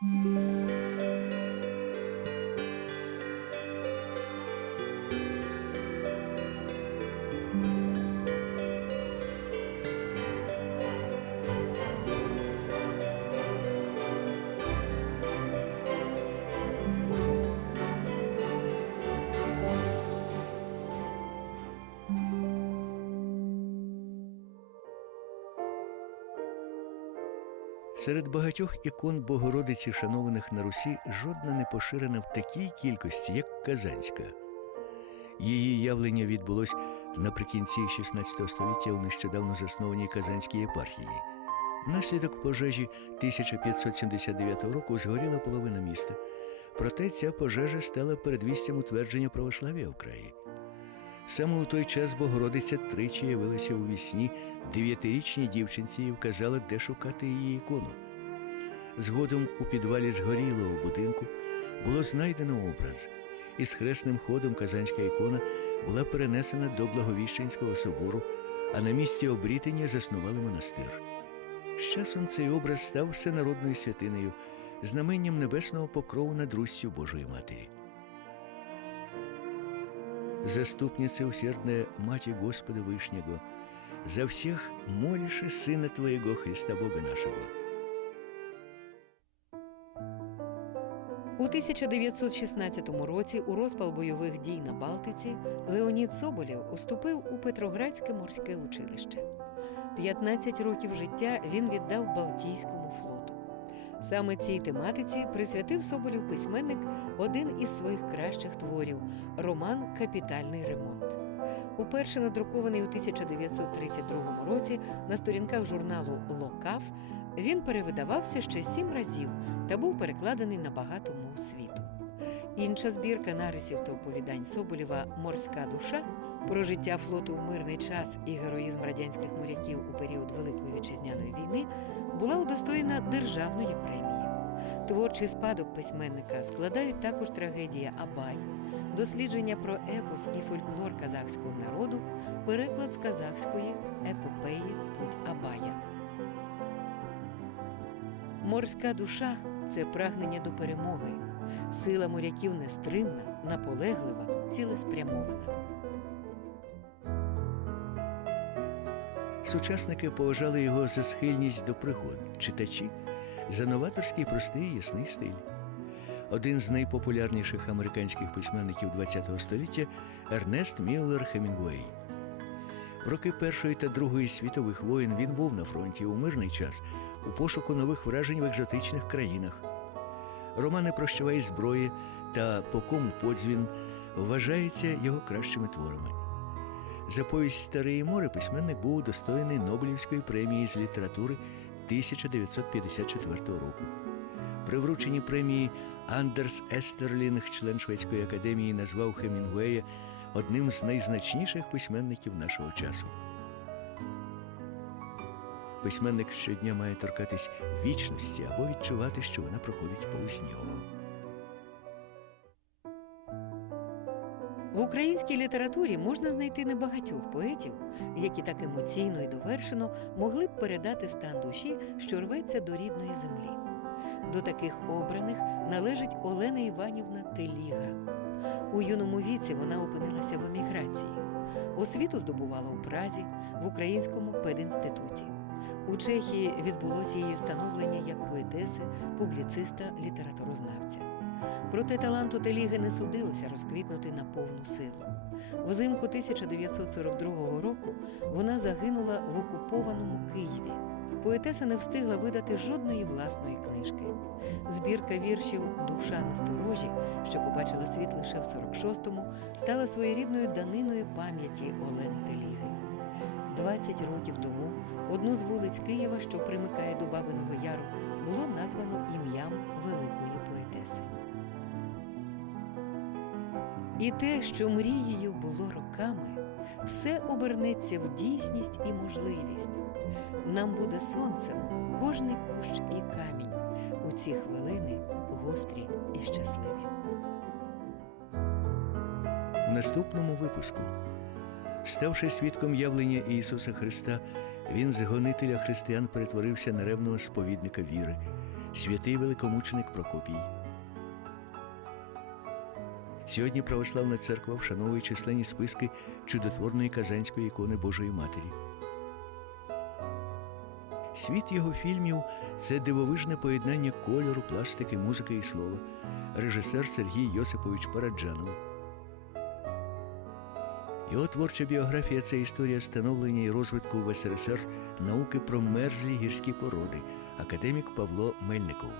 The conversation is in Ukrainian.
Música Серед багатьох ікон Богородиці, шанованих на Русі, жодна не поширена в такій кількості, як Казанська. Її явлення відбулось наприкінці XVI століття у нещодавно заснованій Казанській єпархії. Внаслідок пожежі 1579 року згоріла половина міста. Проте ця пожежа стала передвістям утвердження православ'я в краї. Саме у той час Богородиця тричі явилася у вісні дев'ятирічній дівчинці і вказала, де шукати її ікону. Згодом у підвалі згорілого будинку було знайдено образ, і з хресним ходом казанська ікона була перенесена до Благовіщенського собору, а на місці обрітення заснували монастир. З часом цей образ став всенародною святинею, знаменням небесного покрову над Руссю Божої Матері. Заступница усердная Мати Господа Вышнего, за всех молишь Сына Твоего Христа Бога нашего. У 1916 році у розпал бойових дій на Балтиці Леонід Соболєв уступив у Петроградське морське училище. 15 років життя він віддав Балтійському флоту. Саме цій тематиці присвятив Соболєв письменник один із своїх кращих творів роман Капітальний ремонт. Уперше надрукований у 1932 році на сторінках журналу Локав, він перевидавався ще сім разів та був перекладений на багато мов світу. Інша збірка нарисів та оповідань Соболєва Морська душа про життя флоту в мирний час і героїзм радянських моряків у період Великої вітчизняної війни була удостоєна державної премії. Творчий спадок письменника складають також трагедія Абай, дослідження про епос і фольклор казахського народу, переклад з казахської епопеї Путь Абая. Морська душа це прагнення до перемоги. Сила моряків нестримна, наполеглива, цілеспрямована. Сучасники поважали його за схильність до пригод, читачі за новаторський простий і ясний стиль. Один з найпопулярніших американських письменників ХХ століття Ернест Міллер Хемінгуей. В роки Першої та Другої світових воєн він був на фронті у мирний час у пошуку нових вражень в екзотичних країнах. Романи Прощавай зброї та По кому подзвін вважаються його кращими творами. За повість Стареє море письменник був удостоєний Нобелівської премії з літератури 1954 року. При врученні премії Андерс Естерлінг, член Шведської академії, назвав Хемінгуея одним з найзначніших письменників нашого часу. Письменник щодня має торкатись вічності або відчувати, що вона проходить повз нього. В українській літературі можна знайти небагатьох поетів, які так емоційно і довершено могли б передати стан душі, що рветься до рідної землі. До таких обраних належить Олена Іванівна Теліга. У юному віці вона опинилася в еміграції. Освіту здобувала у Празі, в Українському пединституті. У Чехії відбулося її становлення як поетеси, публіциста, літературознавця. Проте таланту Теліги не судилося розквітнути на повну силу. Взимку 1942 року вона загинула в окупованому Києві. Поетеса не встигла видати жодної власної книжки. Збірка віршів Душа на сторожі, що побачила світ лише в 46-му, стала своєрідною даниною пам'яті Олени Теліги. 20 років тому одну з вулиць Києва, що примикає до Бабиного Яру, було названо ім'ям великої поетеси. І те, що мрією було роками, все обернеться в дійсність і можливість. Нам буде сонцем кожний кущ і камінь у ці хвилини гострі і щасливі. В наступному випуску, ставши свідком явлення Ісуса Христа, він з гонителя християн перетворився на ревного сповідника віри. святий великомученик Прокопій. Сьогодні православна церква вшановує численні списки чудотворної казанської ікони Божої Матері. Світ його фільмів це дивовижне поєднання кольору, пластики, музики і слова. Режисер Сергій Йосипович Параджанов. Його творча біографія це історія становлення і розвитку в СРСР науки про мерзлі гірські породи, академік Павло Мельников.